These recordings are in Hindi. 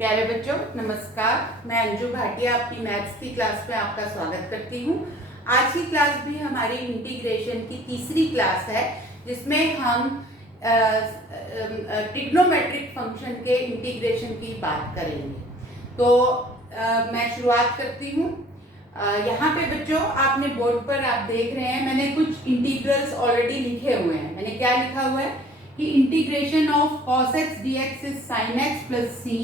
प्यारे बच्चों नमस्कार। मैं अंजू भाटिया आपकी मैथ्स की क्लास में आपका स्वागत करती हूँ। आज की क्लास भी हमारी इंटीग्रेशन की तीसरी क्लास है, जिसमें हम ट्रिग्नोमेट्रिक फंक्शन के इंटीग्रेशन की बात करेंगे। तो मैं शुरुआत करती हूँ। यहाँ पे बच्चों आपने बोर्ड पर आप देख रहे हैं, मैंने कुछ इंटीग्रल्स ऑलरेडी लिखे हुए हैं। मैंने क्या लिखा हुआ है कि integration of cos x dx is sin x plus C,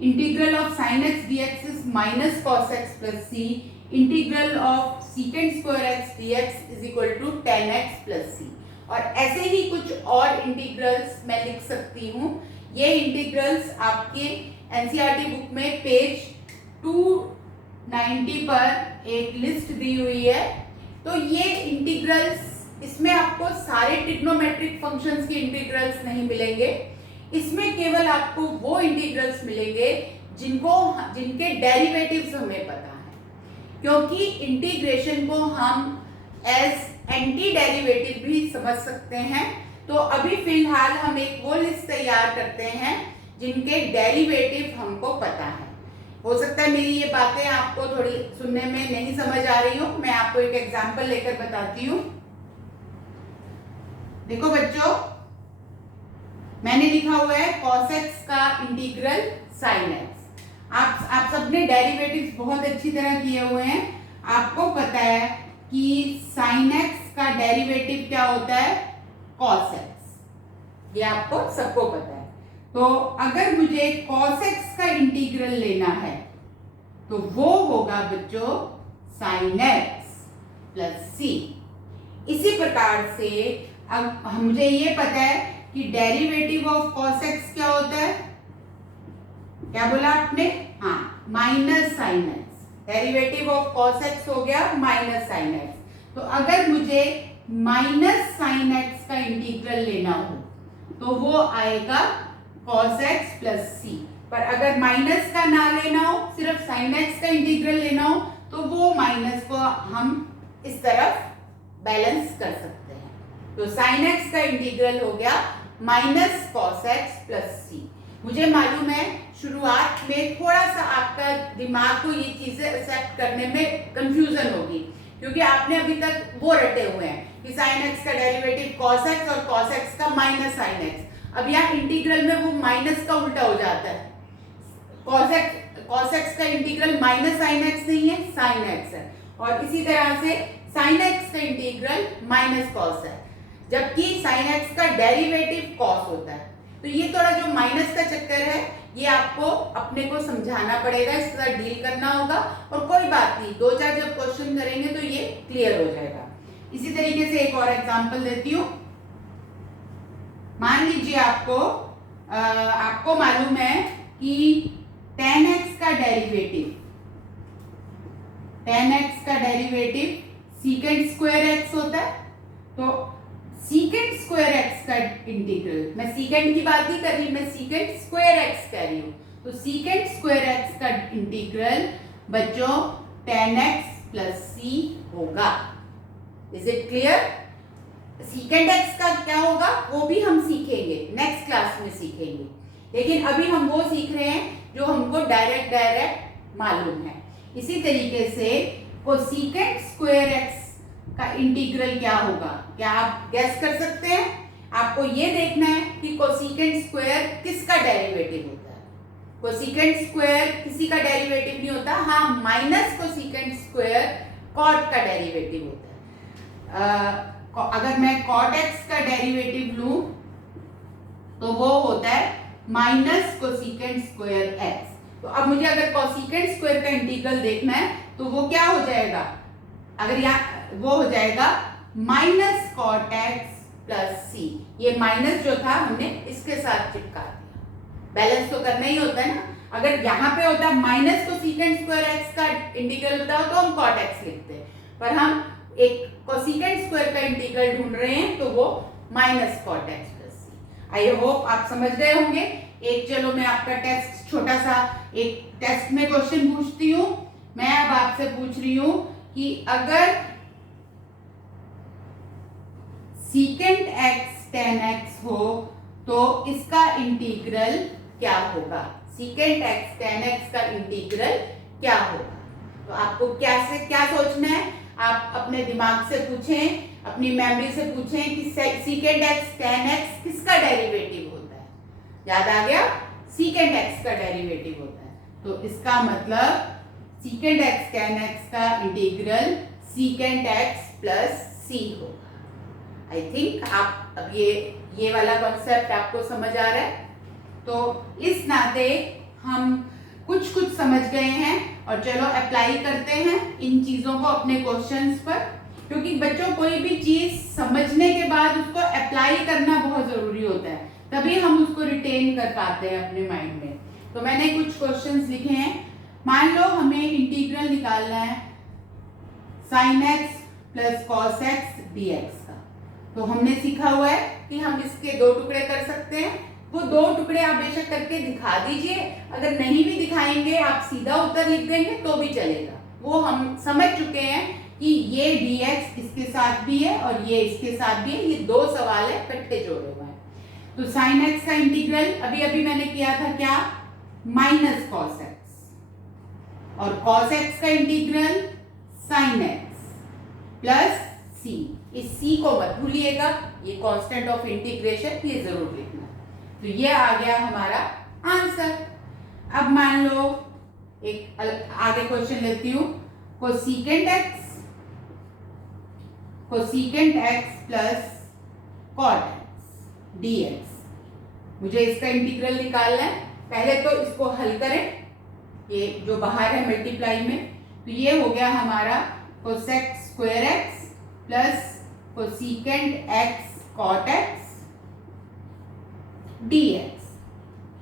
integral of sin x dx is minus cos x plus C, integral of secant square x dx is equal to tan x plus C. और ऐसे ही कुछ और इंटीग्रल्स मैं लिख सकती हूँ। ये इंटीग्रल्स आपके एनसीईआरटी बुक में पेज 290 पर एक लिस्ट दी हुई है। तो ये इंटीग्रल्स, इसमें आपको सारे ट्रिग्नोमेट्रिक फंक्शंस के इंटीग्रल्स नहीं मिलेंगे। इसमें केवल आपको वो इंटीग्रल्स मिलेंगे जिनके डेरिवेटिव्स हमें पता है, क्योंकि इंटीग्रेशन को हम एज एंटी डेरिवेटिव भी समझ सकते हैं। तो अभी फिलहाल हम एक वो लिस्ट तैयार करते हैं जिनके डेरिवेटिव हमको पता है। हो सकता है मेरी ये बातें आपको थोड़ी सुनने में नहीं समझ आ रही हो। मैं आपको एक एग्जांपल लेकर बताती हूँ। देखो बच्चों, मैंने लिखा हुआ है cos x का इंटीग्रल sin x। आप सबने डेरिवेटिव्स बहुत अच्छी तरह किए हुए हैं। आपको पता है कि sin x का डेरिवेटिव क्या होता है, cos x। ये आपको सबको पता है। तो अगर मुझे cos x का इंटीग्रल लेना है तो वो होगा बच्चों sin x प्लस सी। इसी प्रकार से अब मुझे ये पता है कि डेरिवेटिव ऑफ cos x क्या होता है, क्या बोला आपने, हाँ, minus sine x. Derivative of cos x हो गया माइनस साइन एक्स। तो अगर मुझे माइनस साइन एक्स का इंटीग्रल लेना हो तो वो आएगा cos x प्लस सी। पर अगर माइनस का ना लेना हो, सिर्फ साइन एक्स का इंटीग्रल लेना हो, तो वो माइनस को हम इस तरफ बैलेंस कर सकते हैं। तो साइन एक्स का इंटीग्रल हो गया माइनस कॉस एक्स प्लस सी। मुझे मालूम है शुरुआत में थोड़ा सा आपका दिमाग को ये चीजें एक्सेप्ट करने में कंफ्यूजन होगी, क्योंकि आपने अभी तक वो रटे हुए हैं कि साइन एक्स का डेरिवेटिव कॉस एक्स और कॉस एक्स का माइनस साइन एक्स। अब यहाँ इंटीग्रल में वो माइनस का उल्टा हो जाता है। कॉस एक्स का इंटीग्रल माइनस साइन एक्स नहीं है, साइन एक्स है। और इसी तरह से साइन एक्स का इंटीग्रल माइनस कॉस है, जबकि साइन एक्स का डेरिवेटिव कॉस होता है। तो ये थोड़ा जो माइनस का चक्कर है, ये आपको अपने को समझाना पड़ेगा, इस तरह डील करना होगा। और कोई बात नहीं, दो चार जब क्वेश्चन करेंगे तो ये क्लियर हो जाएगा। इसी तरीके से एक और एग्जांपल देती हूँ। मान लीजिए आपको मालूम है कि tan x का डेरिवेटिव secant स्क्वायर x होता है। तो secant स्क्वायर x का इंटीग्रल, मैं secant की बात नहीं कर रही, मैं secant स्क्वायर x कह रही हूँ। तो secant स्क्वायर x का इंटीग्रल बच्चों tan x प्लस सी होगा। Is it clear? secant x का क्या होगा वो भी हम सीखेंगे, नेक्स्ट क्लास में सीखेंगे। लेकिन अभी हम वो सीख रहे हैं जो हमको डायरेक्ट मालूम है। इसी तरीके से कोसेकेंट स्क्वायर x का इंटीग्रल क्या होगा, क्या आप गैस कर सकते हैं? आपको ये देखना है कि कोसेकेंट स्क्वायर किसका डेरिवेटिव होता है। कोसेकेंट स्क्वायर किसी का डेरिवेटिव नहीं होता, हाँ, माइनस कोसेकेंट स्क्वायर कॉट का डेरिवेटिव होता है। अगर मैं कॉट x का डेरिवेटिव लूं तो वो होता है माइनस कोसेकेंट स्क्वायर x। तो अब मुझे अगर कोसेकेंट स्क्वायर का इंटीग्रल देखना है तो वो क्या हो जाएगा, अगर यहाँ वो हो जाएगा माइनस कॉट x प्लस सी। ये माइनस जो था हमने इसके साथ चिपका दिया, बैलेंस तो करना ही होता है ना। अगर यहाँ पे होता माइनस कोसेकेंट स्क्वायर x का इंटीग्रल होता तो हम कॉट x लिखते हैं, पर हम एक कोसेकेंट स्क्वायर का इंटीग्रल ढूंढ रहे हैं तो वो minus cot x plus C. I hope आप समझ गए होंगे। एक चलो मैं आपका टेस्ट, छोटा सा एक टेस्ट में क्वेश्चन पूछती हूँ। मैं अब आपसे पूछ रही हूँ कि अगर secant x tan x हो तो इसका इंटीग्रल क्या होगा, सीकेंट एक्स tan x का इंटीग्रल क्या होगा। तो आपको क्या सोचना है, आप अपने दिमाग से पूछें, अपनी मेमोरी से पूछें कि सीकेंट एक्स tan x किसका डेरिवेटिव होता है। याद आ गया, सीकेंट एक्स का डेरिवेटिव होता है। तो इसका मतलब सीकेंट एक्स tan x का इंटीग्रल सीकेंट एक्स प्लस सी होगा। आई थिंक आप अब ये वाला कॉन्सेप्ट आपको समझ आ रहा है। तो इस नाते हम कुछ समझ गए हैं और चलो अप्लाई करते हैं इन चीजों को अपने क्वेश्चंस पर, क्योंकि बच्चों कोई भी चीज समझने के बाद उसको अप्लाई करना बहुत जरूरी होता है, तभी हम उसको रिटेन कर पाते हैं अपने माइंड में। तो मैंने कुछ क्वेश्चंस लिखे हैं। मान लो हमें इंटीग्रल निकालना है sin x plus cos x dx का। तो हमने सीखा हुआ है कि हम इसके दो टुकड़े कर सकते हैं। वो दो टुकड़े आप बेशक करके दिखा दीजिए, अगर नहीं भी दिखाएंगे आप सीधा उत्तर लिख देंगे तो भी चलेगा। वो हम समझ चुके हैं कि ये dx इसके साथ भी है और ये इसके साथ भी है, ये दो सवाल है इकट्ठे जोड़े हुए हैं। तो sin x का इंटीग्रल अभी मैंने किया था क्या, माइनस cos x, और cos x का integral sin x plus c। इस c को मत भूलिएगा, ये कांस्टेंट ऑफ इंटीग्रेशन, ये जरूर लिखना। तो ये आ गया हमारा आंसर। अब मान लो एक आगे क्वेश्चन लेती हूँ, cosecant x plus cot x dx। मुझे इसका इंटीग्रल निकालना है। पहले तो इसको हल करें, ये जो बाहर है मल्टीप्लाई में, तो ये हो गया हमारा cosec square x plus cosecant x cot x dx।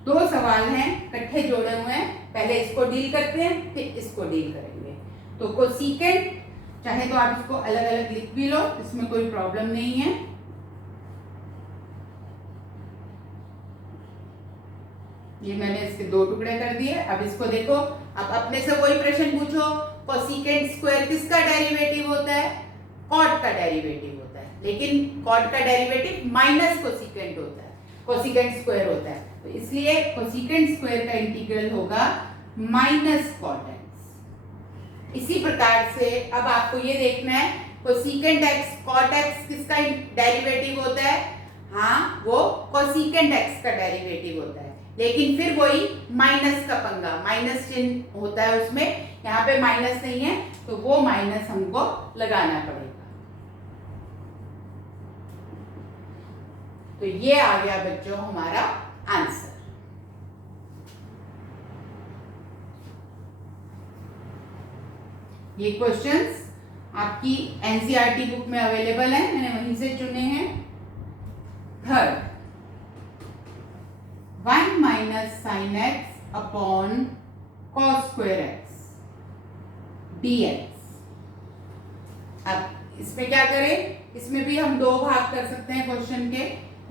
दो सवाल हैं इकट्ठे जोड़े हुए हैं, पहले इसको डील करते हैं फिर इसको डील करेंगे। तो कोसेकेंट चाहे तो आप इसको अलग अलग लिख भी लो, इसमें कोई प्रॉब्लम नहीं है। ये मैंने इसके दो टुकड़े कर दिए। अब इसको देखो, अब अपने से कोई प्रश्न पूछो, कोसेकेंट स्क्वायर किसका डेरिवेटिव होता है, कॉट का डेरिवेटिव होता है, लेकिन कॉट का डेरिवेटिव माइनस कोसेकेंट होता है, कोसेकेंट स्क्वायर होता है। तो इसलिए कोसेकेंट स्क्वायर का इंटीग्रल होगा माइनस कॉट एक्स। इसी प्रकार से अब आपको ये देखना है कोसेकेंट एक्स कॉट एक्स किसका डेरिवेटिव होता है, हाँ वो कोसेकेंट एक्स का डेरिवेटिव होता है, लेकिन फिर वही माइनस का पंगा, माइनस चिन्ह होता है उसमें, यहाँ पे माइनस नहीं है तो वो माइनस हमको लगाना पड़ेगा। तो ये आ गया बच्चों हमारा आंसर। ये क्वेश्चंस आपकी एनसीईआरटी बुक में अवेलेबल है, मैंने वहीं से चुने हैं। Third, 1 minus sine x upon cos square x dx। अब इसमें क्या करें, इसमें भी हम दो भाग कर सकते हैं क्वेश्चन के।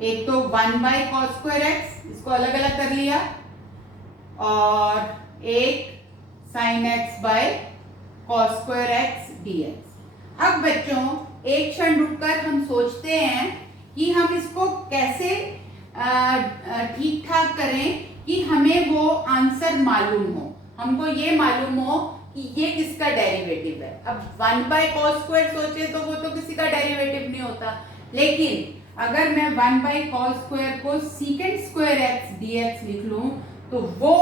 एक तो 1 बाई कॉस स्क्वायर एक्स, इसको अलग अलग कर लिया, और एक sine x by cos square x dx। अब बच्चों एक क्षण रुककर हम सोचते हैं कि हम इसको कैसे ठीक ठाक करें कि हमें वो आंसर मालूम हो, हमको ये मालूम हो कि ये किसका डेरिवेटिव है। अब 1 बाय कॉस स्क्वायर सोचे तो वो तो किसी का डेरिवेटिव नहीं होता, लेकिन अगर मैं 1 बाई कॉस स्क्वायर को सीकेंट स्क्वायर एक्स dx लिख लूं तो वो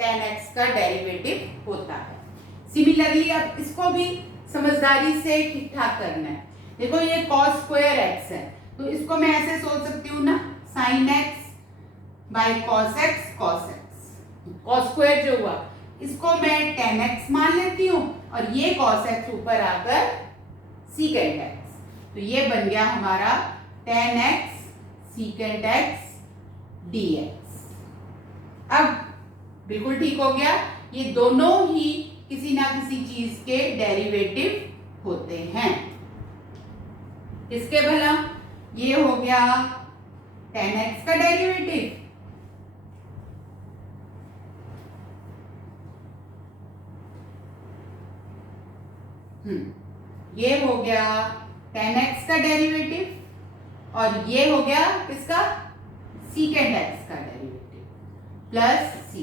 tan x का डेरिवेटिव होता है। सिमिलरली अब इसको भी समझदारी से ठीक ठाक करना है। देखो ये कॉस स्क्वायर x है, तो इसको मैं ऐसे सोच सकती हूँ ना, sine x by cos x cos x। Cos square जो हुआ इसको मैं tan x मान लेती हूँ और ये कॉस x ऊपर आकर सीकेंट x। तो ये बन गया हमारा tan x secant x dx। अब बिल्कुल ठीक हो गया, ये दोनों ही किसी ना किसी चीज के डेरिवेटिव होते हैं। इसके भला ये हो गया tan x का डेरिवेटिव, ये हो गया tan x का डेरिवेटिव और ये हो गया किसका, सीकेंट x का डेरिवेटिव। प्लस सी।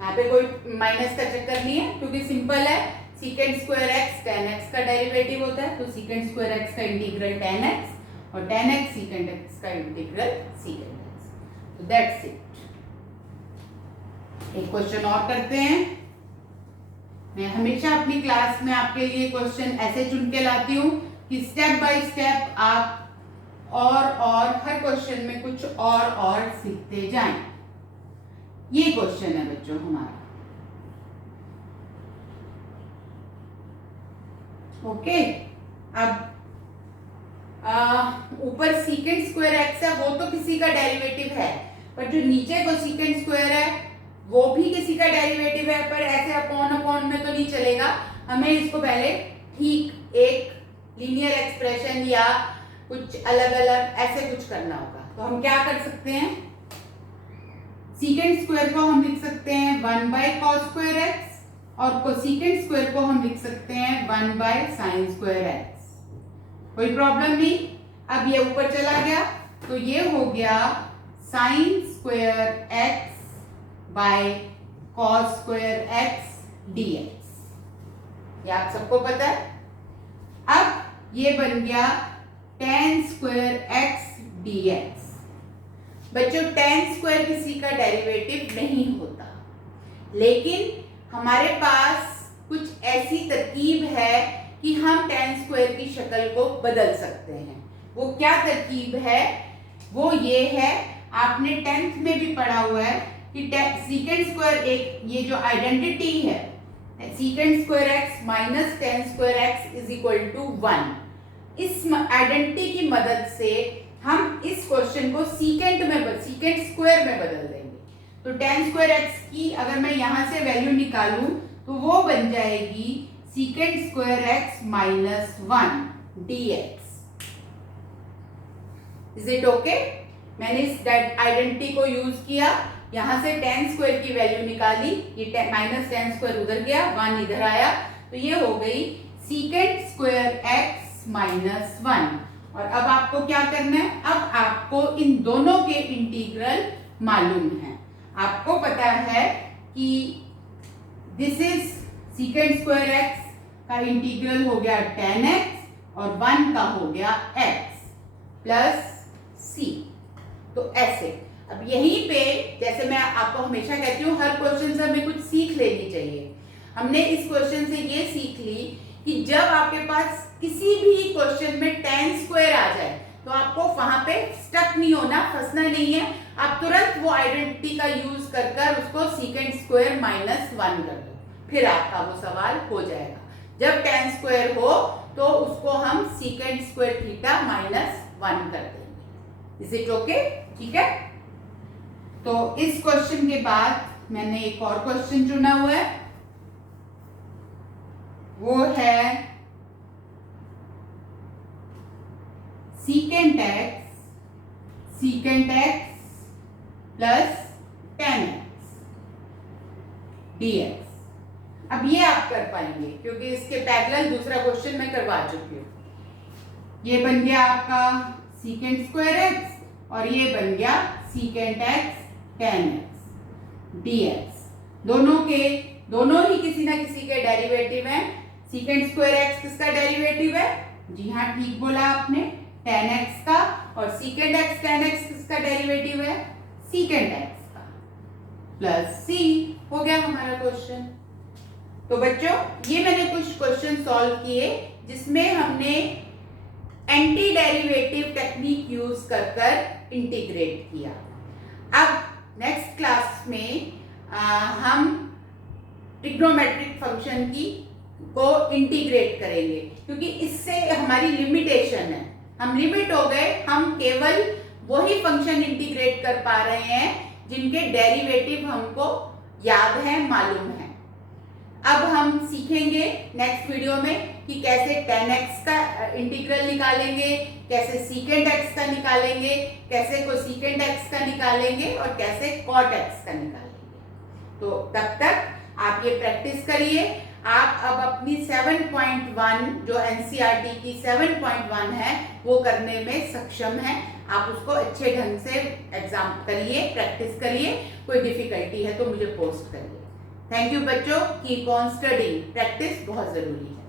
यहाँ पे कोई माइनस का चक्कर नहीं है क्योंकि सिंपल है, secant square x tan x का डेरिवेटिव होता है, तो सीकेंट स्क्वायर एक्स का इंटीग्रल tan x और tan x सीकेंट x का इंटीग्रल सीकेंट x। तो दैट्स इट। एक क्वेश्चन और करते हैं। मैं हमेशा अपनी क्लास में आपके लिए क्वेश्चन ऐसे चुन के लाती हूँ कि स्टेप बाय स्टेप आप और हर क्वेश्चन में कुछ और सीखते जाएं। ये क्वेश्चन है बच्चों हमारा, ओके। अब ऊपर सीकेंट स्क्वायर एक्स है, वो तो किसी का डेरिवेटिव है, पर जो नीचे को सीकेंट स्क्वायर है वो भी किसी का डेरिवेटिव है, पर ऐसे अपॉन में तो नहीं चलेगा। हमें इसको पहले ठीक एक लीनियर एक्सप्रेशन या कुछ अलग अलग ऐसे कुछ करना होगा। तो हम क्या कर सकते हैं, सीकेंट स्क्वायर को हम लिख सकते हैं 1 बाय कॉस स्क्वायर एक्स और कोसीकेंट स्क्वायर को हम लिख सकते हैं 1 बाय साइन स्क्वायर एक्स। कोई प्रॉब्लम नहीं। अब ये ऊपर चला गया तो ये हो गया sine square x by cos square x dx. ये आप सबको पता है। अब ये बन गया tan स्क्वायर एक्स डीएक्स। बच्चों tan स्क्वायर किसी का डेरिवेटिव नहीं होता, लेकिन हमारे पास कुछ ऐसी तरकीब है कि हम tan स्क्वायर की शक्ल को बदल सकते हैं। वो क्या तरकीब है, वो ये है, आपने 10th में भी पढ़ा हुआ है कि सीकेंट स्क्वायर एक ये जो आइडेंटिटी है secant square x minus tan square x is equal to 1, इस आइडेंटिटी की मदद से हम इस क्वेश्चन को सीकेंट स्क्वायर में बदल देंगे। तो tan स्क्वायर एक्स की अगर मैं यहां से वैल्यू निकालूं तो वो बन जाएगी secant square x minus 1 dx। Is it okay? मैंने इस आइडेंटिटी को यूज किया, यहां से tan स्क्वायर की वैल्यू निकाली, ये माइनस tan स्क्वायर उधर गया, 1 इधर आया, तो ये हो गई सीकेंट स्क्वायर एक्स माइनस 1। और अब आपको क्या करना है, अब आपको इन दोनों के इंटीग्रल मालूम है। आपको पता है कि this is secant square x का इंटीग्रल हो गया tan x और 1 का हो गया x प्लस c। तो ऐसे अब यहीं पे, जैसे मैं आपको हमेशा कहती हूँ, हर क्वेश्चन से हमें कुछ सीख लेनी चाहिए। हमने इस क्वेश्चन से ये सीख ली कि जब आपके पास किसी भी क्वेश्चन में tan स्क्वायर आ जाए तो आपको वहां पे स्टक नहीं होना, फंसना नहीं है। आप तुरंत वो आइडेंटिटी का यूज कर उसको सीकेंट स्क्वायर माइनस 1 कर दो, फिर आपका वो सवाल हो जाएगा। जब tan स्क्वायर हो तो उसको हम सीकेंट स्क्वायर थीटा माइनस 1 कर देंगे। Is it okay? ठीक है। तो इस क्वेश्चन के बाद मैंने एक और क्वेश्चन चुना हुआ है, वो है secant x plus tan x dx। अब ये आप कर पाएंगे क्योंकि इसके पैरेलल दूसरा क्वेश्चन मैं करवा चुकी हूं। ये बन गया आपका सीकेंट स्क्वायर एक्स और ये बन गया secant x tan x dx। दोनों ही किसी ना किसी के डेरिवेटिव हैं। सीकेंट स्क्वायर एक्स किसका डेरिवेटिव है? जी हाँ, ठीक बोला आपने, tan x का। और सीकेंट एक्स tan x किसका डेरिवेटिव है? सीकेंट x का। प्लस c हो गया हमारा क्वेश्चन। तो बच्चों, ये मैंने कुछ क्वेश्चन सॉल्व किए जिसमें हमने एंटी डेरिवेटिव टेक्निक यूज कर इंटीग्रेट किया। अब नेक्स्ट क्लास में हम ट्रिग्नोमेट्रिक फंक्शन को इंटीग्रेट करेंगे, क्योंकि इससे हमारी लिमिटेशन है, हम लिमिट हो गए, हम केवल वही फंक्शन इंटीग्रेट कर पा रहे हैं जिनके डेरिवेटिव हमको याद है, मालूम है। अब हम सीखेंगे नेक्स्ट वीडियो में कि कैसे tan x का इंटीग्रल निकालेंगे, कैसे सीकेंट x का निकालेंगे, कैसे कोसीकेंट x का निकालेंगे और कैसे cot x का निकालेंगे। तो तब तक आप ये प्रैक्टिस करिए। आप अब अपनी 7.1 जो एनसीईआरटी की 7.1 है वो करने में सक्षम हैं। आप उसको अच्छे ढंग से एग्जाम करिए, प्रैक्टिस करिए कोई डिफिकल्टी है तो मुझे पोस्ट करिए। थैंक यू बच्चों, कीप ऑन स्टडिंग, प्रैक्टिस बहुत ज़रूरी है।